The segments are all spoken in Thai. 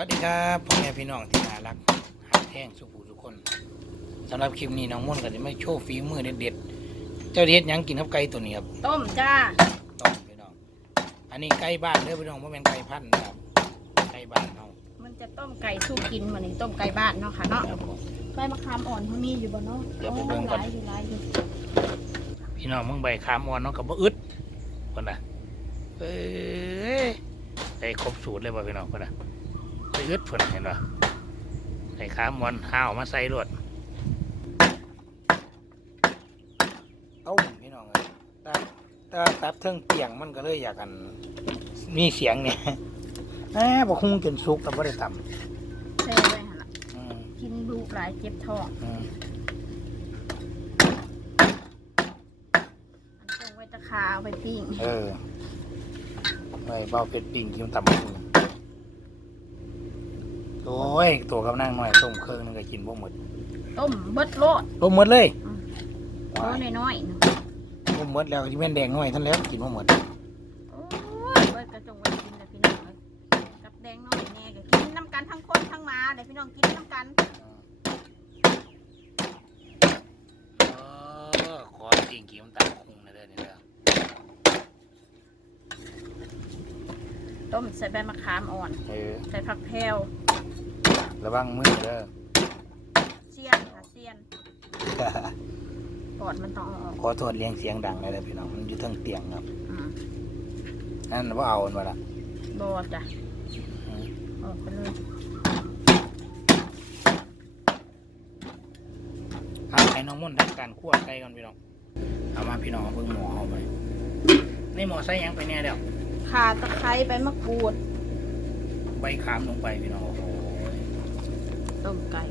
วัสดีครับพ่อแม่พี่น้องที่น่ารักหักแท่งสุภูทุกคนสำหรับคลิปนี้น้องม่วนก็จะไม่โชว์ฝีมือเด็ดๆเจ้าเด็ดหยังกินกับไก่ตัวนี้ครับต้มจ้าต้มพี่น้อง อันนี้ไก่บ้านเด้อพี่น้องไม่เป็นไก่พันธุ์นะครับไก่บ้านเฮามันจะต้มไก่สู้กินเหมือนต้มไก่บ้านเนาะค่ะเนาะครับผมใบมะขามอ่อนเขามีอยู่บ่เนาะเดี๋ยวไปเบิ่งก่อนหลายอยู่หลายอยู่พี่น้องมึงใบขามอ่อนเนาะกับบ่อึดคนน่ะเอ้ยได้ครบสูตรเลยบ่พี่น้องคนน่ะไป อึดเพิ่นเห็นป่ะใส่ขามอ่อนห้าวมาใส่รวดเอ้าพี่น้องเอ้ยแต่แต่ตับเทิงเตียงมันก็เลยอยากกัน มีเสียงเนี่ยแหมบ่คงกินสุกแต่บ่ได้ตำแซ่ไว้หั่นล่ะอืมกินลูกหลายเจ็บท้องอืมอันต้มไว้ตะขาเอาไปปิ้งเออไว้เบาเป็ดปิ่งกินตำบักหุ่ง โอ้ยตัวกำนั่งหน่อยต้มเครื่องนึงก็กินบ่หมดต้มเบิดโลดต้มหมดเลยโอ้น้อยๆเนาะต้มหมดแล้วที่แม่นแดงหน่อยท่านแล้วกินบ่หมดโอ้ยไว้กระจงไว้กินเลยพี่น้องเอ้ยกับแดงน้อยแน่ก็กินน้ำกันทั้งคนทั้งหมาเดี๋ยวพี่น้องกินน้ำกันเออขอจริงกินตำบักหุ่งนะเด้อนี่เด้อต้มใส่ใบมะขามอ่อนเออใส่ผักแพรว ระวังมือเด้อเสียนค่ะเสียนปอดมันต้องเอาออกขอโทษเลี้ยงเสียงดังเลยเด้อพี่น้องมันอยู่เทั้งเตียงครับอืมนั่นว่าเอาอันว่าล่ะบอจ้ะอืมออกไปเลยเอาให้น้องมุ่นทำการคั่วไก่ก่อนพี่น้องเอามาพี่น้องเอาเพิ่งหมอเอาไปในหมอใส่หยังไปแน่เดี๋ยวข่าตะไคร้ใบมะกรูดใบขามลงไปพี่น้องโอ้โห ต้มไก่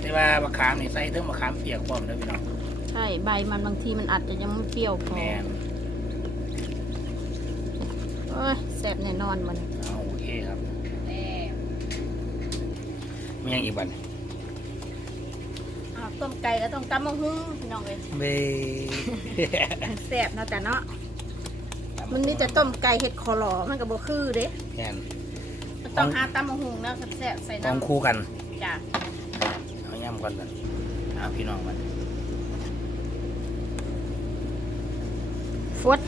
แต่ว่าบะขามนี่ใส่เทิงบะขามเปียกพร้อมเด้อพี่น้องใช่ใบมันบางทีมันอาจจะยังไม่เปรี้ยวพอแม่นเอ้ยแสบแน่นอนมันเอาโอเคครับแน่มีหยังอีกบัดอ้าวต้มไก่ก็ต้องตำมะฮุ้งพี่น้องเลยเบ้ แสบเนาะจ้ะเนาะมันนี่จะต้มไก่เห็ดคอหลอมันก็บ่คือเด้แม่นมันต้องหาตำมะฮุ้งแล้วแสบๆใส่ต้องน้ำคู่กัน จ้ะเอาย่ำก่อนกันเอาพี่น้องมันฟด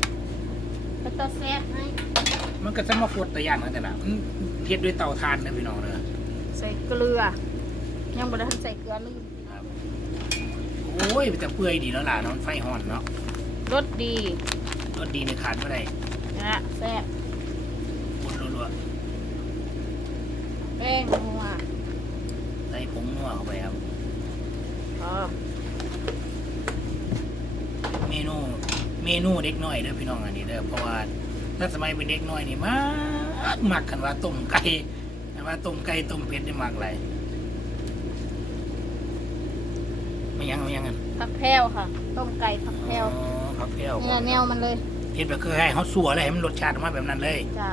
ก็ต้องแซ่บให้มันก็จะมาฟดตะย่างนั่นแต่ละมันเฮ็ดด้วยเตาถ่านเด้อพี่น้องเด้อใส่เกลือ ยังบ่ได้ทันใส่เกลือลืมครับโอ้ยมันจะเปื่อยดีแล้วล่ะเนาะมันไฟห่อนเนาะรสดีรสดีในขาดบ่ได้นะแซ่บปนรัวแป้งนัว ๆใส่ผงนัวเข้า ไปครับอ๋อเมนูเมนูเด็กน้อยเด้อพี่น้องอันนี้เด้อเพราะว่าถ้าสมัยเป็นเด็กน้อยนี่มากมักกันว่าต้มไก่นะว่าต้มไก่ต้มเป็ดนี่มักหลายไม่ยังไม่ยังกันผักแพรวค่ะ ต้มไก่ผักแพรวอ๋อผักแพรวนี่แหละแนวมันเลยเฮ็ดแบบคือให้เขาสัวเลยให้มันรสชาติออกมาแบบนั้นเลยจ้ะ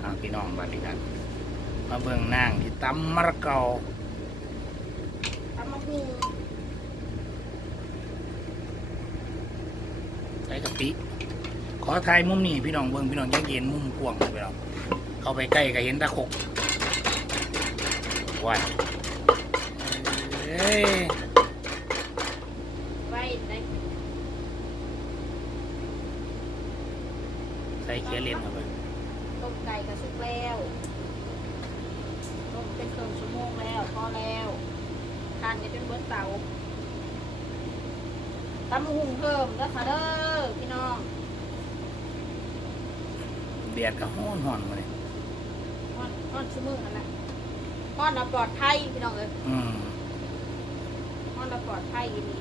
เอาพี่น้องบัดนี้กัน มาเบิ่งนางที่ตำมะระเกาตำมะฮูใส่กะปิ ขอถ่ายมุมนี้พี่น้องเบิ่งพี่น้องอยังเย็นมุมกว้างเลยพี่น้องเข้าไปใกล้ก็เห็นตะขกว้ายเอ้ยไว้ในใส่เขียเลียนเข้าไปต้มไก่กับสุกแล้วต้มเป็นต้นชั่วโมงแล้วพอแล้วทานจะ เป็นเบิร์ดเตาตำมะฮุงเพิ่มแล้วค่ะเด้อพี่น้องเบียดกับห้อนห่อนมาเลยก้อนก้อนชั่วโมงนั่นแหละก้อนเราปลอดภัยพี่น้องเลยอืมก้อนเราปลอดภัยดี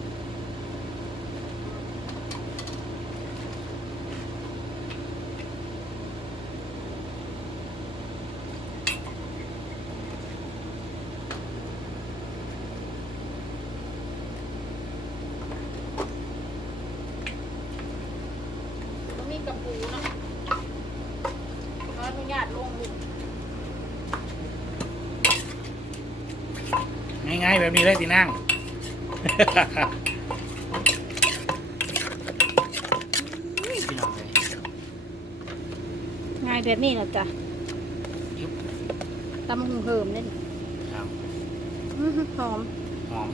มันมีกระปูเนาะขออนุญาตลงลุง ง่ายๆแบบนี้เลยสินั่งพี่น้องเลยง่ายแบบนี้นะจ๊ะตำหุงเหิมนี่ครับอื้อหือหอม หอม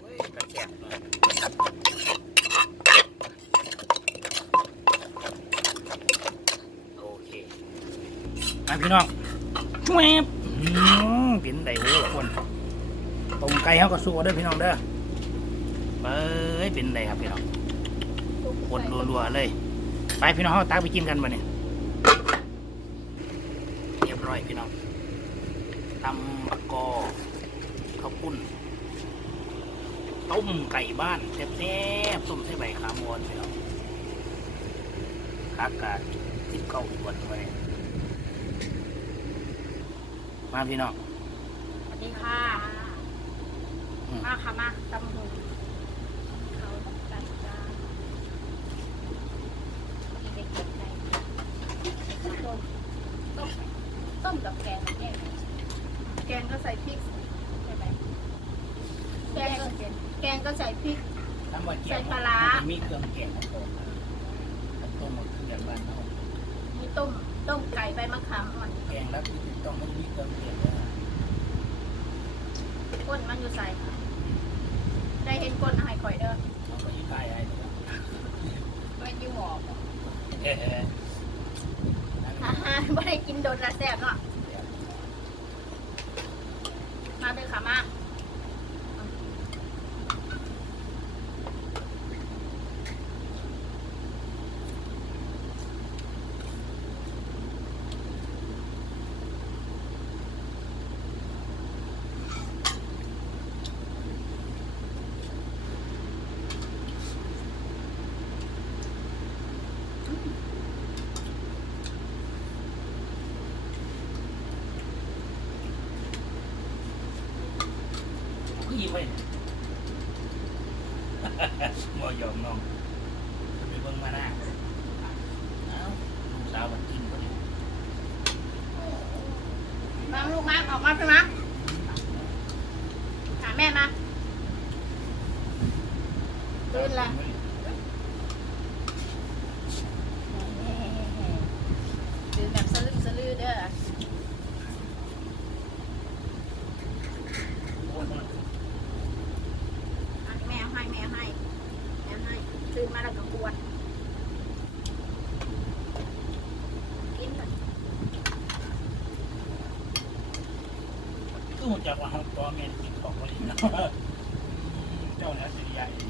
โอ้ยกระแจกเลยโอเค พี่น้องแม่บอืมเป็นไดโอ้คนต้มไก่เขาก็สู้เด้อพี่น้องเด้อเอ้ยเป็นไดครับพี่น้องคนรัวๆเลย ไปพี่น้องเขาตักไปกินกันบ่เนี่ยเรียบร้อยพี่น้องตำบักกอข้าวปุ้นต้มไก่บ้านแซ่บๆต้มใส่ใบขามวนพี่น้องขากาดทิพเก้าขวดไว้ มาพี่น้องสวัสดีค่ะอืมมาค่ะมาตำหุงเขาจัดจานมีเด็กๆในต้มต้มต้มกับแกงแยกแกงก็ใส่พริกใช่ไหมแกงก็แกงก็ใส่พริก น้ำว่าแกงใส่ปลาร้านจะมีเครื่องแกงของผมต้มหมดเครื่องบ้านเขามีต้มต้มไก่ใบมะขามอ่อนแกงแล้วคือ ต้องมันมีเครื่องแกงด้วยก้นมันอยู่ใส่ได้เห็นก้นหายข่อยเด้อ มันก็ยิ่งใกล้ไอ้ตัว ไม่จิ้มหมอก เฮ้ย ฮ่าฮ่าไม่ได้กินโดนละแซ่บเนาะมาเด้อค่ะมา ก็ยิ้มไปมอยอมน้องไปเบิ่งมาหน้าเอ้าลูกสาวมันกินพอดี มาลู กมาออกมาไปมาหาแม่มาตื่นละตื่นแบบสลึมสลือเด้ออันนี้แม่เอาให้แม่เอาให้แม่เอาให้ตื่นมาแล้วก็กวนกินก่อน ก็คงจะว่าเขาตัวเมียกินของพอดีนะเจ้าเนี่ยสิริยาอีก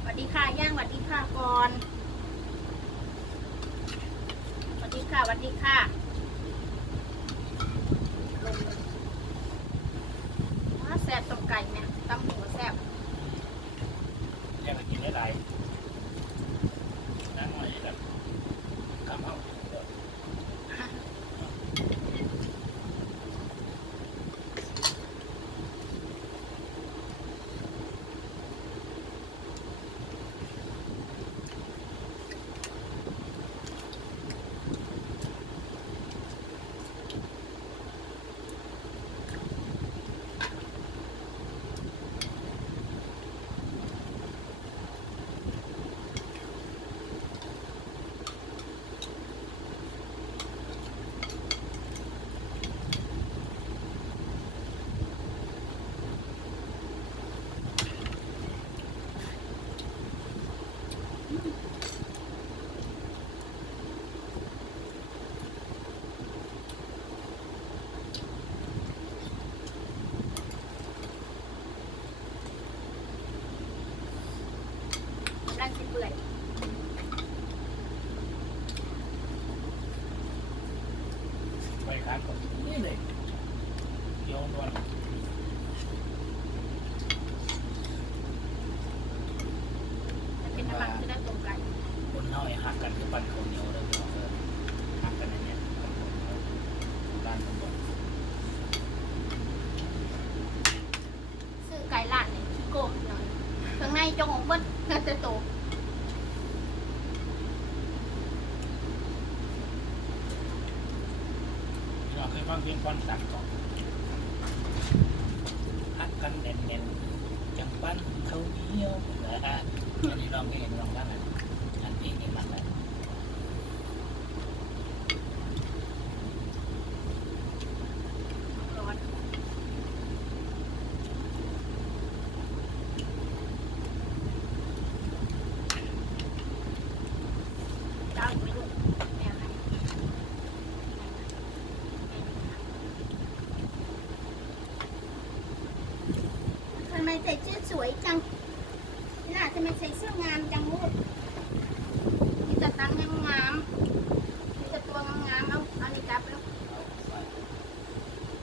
สวัสดีค่ะย่างสวัสดีค่ะก่อนสวัสดีค่ะสวัสดีค่ะลงเลยว้าแซ่บต้มไก่เนี่ยตำหัวแซ่บ บ้านแน่นๆจังปั้นข้าเที่ยวนะฮะอันนี้ลองไม่เห็นลองบ้างอะอันนี้เห็นมันอะไรอนเจ้าไม่รู้แม่อะไรทำไมใส่เสื้อส วยจังน่าจะไม่ใส่เสื้องามจังลูกมีแต่ตังงามๆมีแต่ตัวงามงามเอาเอานี่จับแล้ว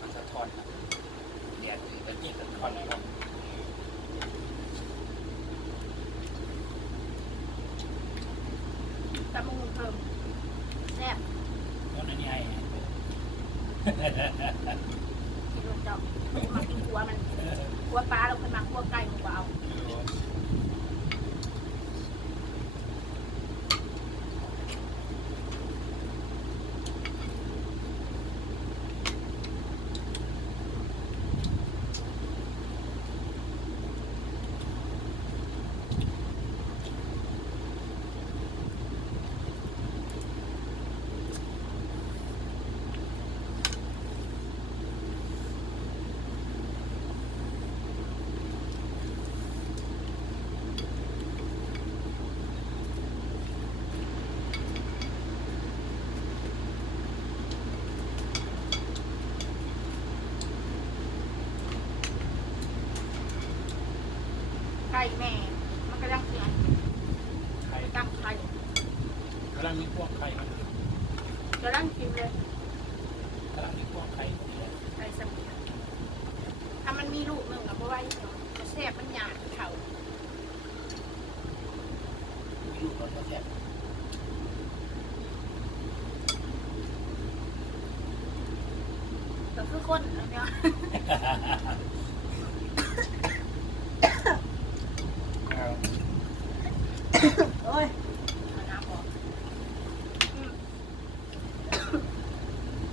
มันสะท้อนนะเดี๋ยวจะจิ้มสะท้อนแล้ว ตะมุงเพิ่มแซ่บ แล้วนั่นนี่ไอ้ กินลูกเจ้ามันมากินหัวมันหัวปลาเราเคยมาหัวไก่หัวเอา ไก่แม่ มันกำลังเสีย ไข่ ตั้งไข่ กำลังมีพวกไข่มัน กำลังกินเลย กำลังมีพวกไข่อยู่เลย ไก่สมุนถ้ามันมีลูกหนึ่งอะเพราะว่าเนาะมันแซ่บมันหยาดเขา มีลูกคนก็แซ่บ แต่คือคนเนาะเอาโอ้ยเอาน้ำออกอืม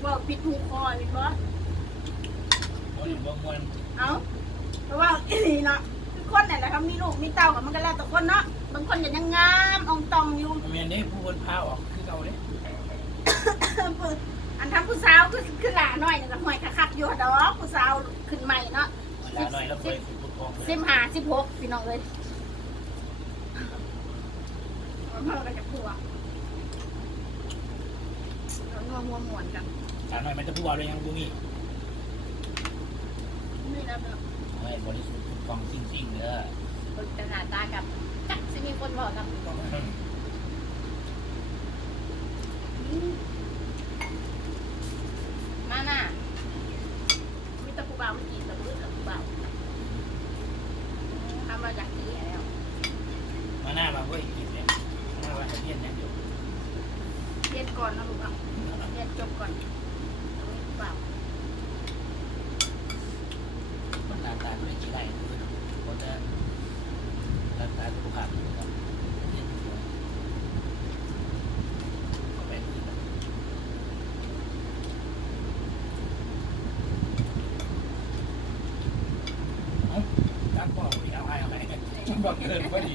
ว่าปิดหูคอปิดบ่คนอยู่บางวันเอาเพราะว่าอีหลีเนาะคือคนเนี่ยนะครับมีลูกมีเต้ากับมันก็แล้วแต่คนเนาะบางคนก็ยังงามอองตองอยู่เมียนี้ผู้คนพาออกคือเอาเลยอันทำผู้สาวคือคือหลาหน่อยนี่ก็ห่วยคักๆ อยู่ดอกผู้สาวขึ้นใหม่เนาะเวลาหน่อยแล้วไปฝึกปกครองสิบห้าสิบหกพี่น้องเลยมันก็จะกลัวแล้วงัวงัวหมวนกันถามหน่อยมันจะพูดว่าอะไรยังบุมีนี่นะเนาะเฮ้ยบริสุทธิ์ปกครองจริงๆเด้อคนจะหน้าตากับจักสิมีคนบอกกับพี่บอกมาน่ะมีแตะปูบ่าวไม่กินแต่พื้นกับปูบ่าวทำมาจากนี้แล้ว มาหน้ามาเว้ยกินเนี่ยหน้าว่าจะเรียนเนี่ยเดี๋ยว เรียนก่อนนะลูกเนาะเรียนจบก่อนเอาไว้ปูบ่าว มันหน้าตาไม่กี่ได้คือคนจะหน้าตาสุขภาพดีครับเรียนสวยก็ไปดีนะ ตั้งพ่อพอดีเอาให้เอาให้ มันบังเอิญพอดี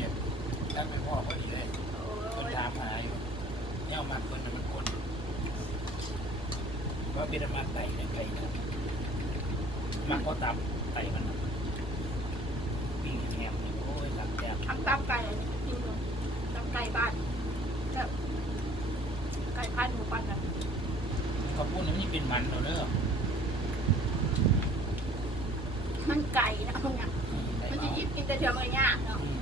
ตั้งเป็นพ่อพอดีเลย โอ้ คน ย ถามหาอยู่เนี่ยมันคนน่ะมันคนว่าเป็นมาไต่ในไก่นะมันก็ตามไต่มันนะวิ่งแหมโอ้ยหลับแจก ทำตับไก่อันนี้จริงเลยตับไก่บ้านแบบไก่พันหมูปั้นกัน เขาพูดนี่มันเป็นมันเราเด้อ มันไก่นะพวกเนี้ย ได้ มัน เมา จะยิบกินแต่เดียวมันยากเนาะ อืม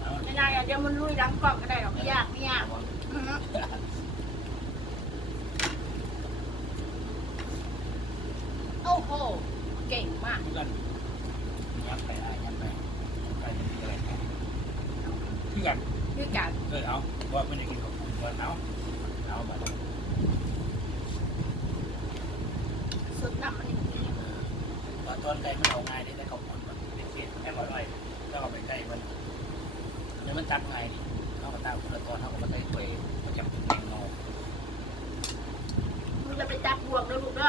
เอา ไม่ได้อะเดี๋ยวมันลุยหลังกล่องก็ได้หรอกไม่ยากไม่ยากอือฮึโอ้โห เก่งมากทุกคนยับไปได้ยับไปไปเป็นอะไรกันเพื่อนด้วยกันเออเอาว่าไม่ได้กินกับคุณว่าเอาเอาบัดสุดน้ำมันนี่ตอนตอนไก่มันเอาง่ายได้แต่เขาคนมันเป็นเกล็ดแค่บ่อยแล้วเอาไปใกล้มัน เดี๋ยวมันตักไงเขาก็ตามคนละตอนเขาก็มาได้ไปประจำตำแหน่งเงามึงจะไปจับบวกนะลูกเด้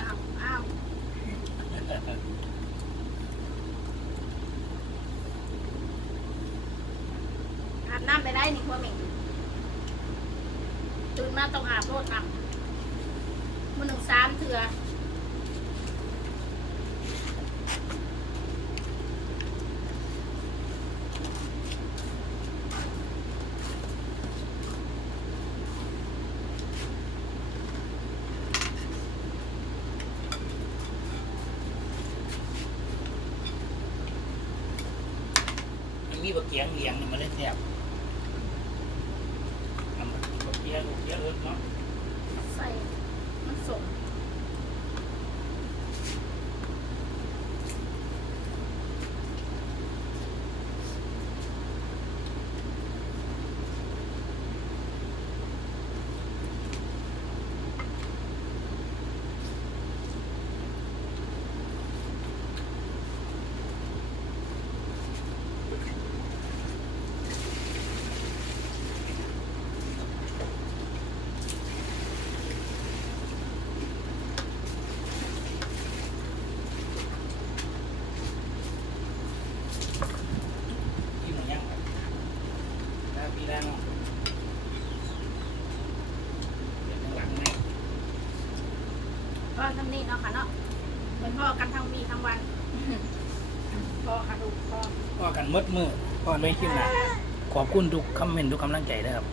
อ้าวอ้าวน้ำไปได้นี่พ่อเมง ตื่นมาต้องอาบโรดน้ำมันหนึ่งสามเถื่อมันมีบะเกียงเลี้ยงนี่มันเลยแซ่บทำบะเกียงบะเกียงเอิดเนาะ ใส่มันสม ที่มันยังแล้วพี่แล้วเนาะเดี๋ยวข้างหลังไหม ก็ทำนี่เนาะค่ะเนาะเหมือนพ่อกันทั้งวีทั้งวัน พ่อค่ะลูกพ่อ พ่อกันห มดมือพ่อไม่คิดนะขอบคุณทุกคอมเมนต์ทุกกำลังใจนะครับ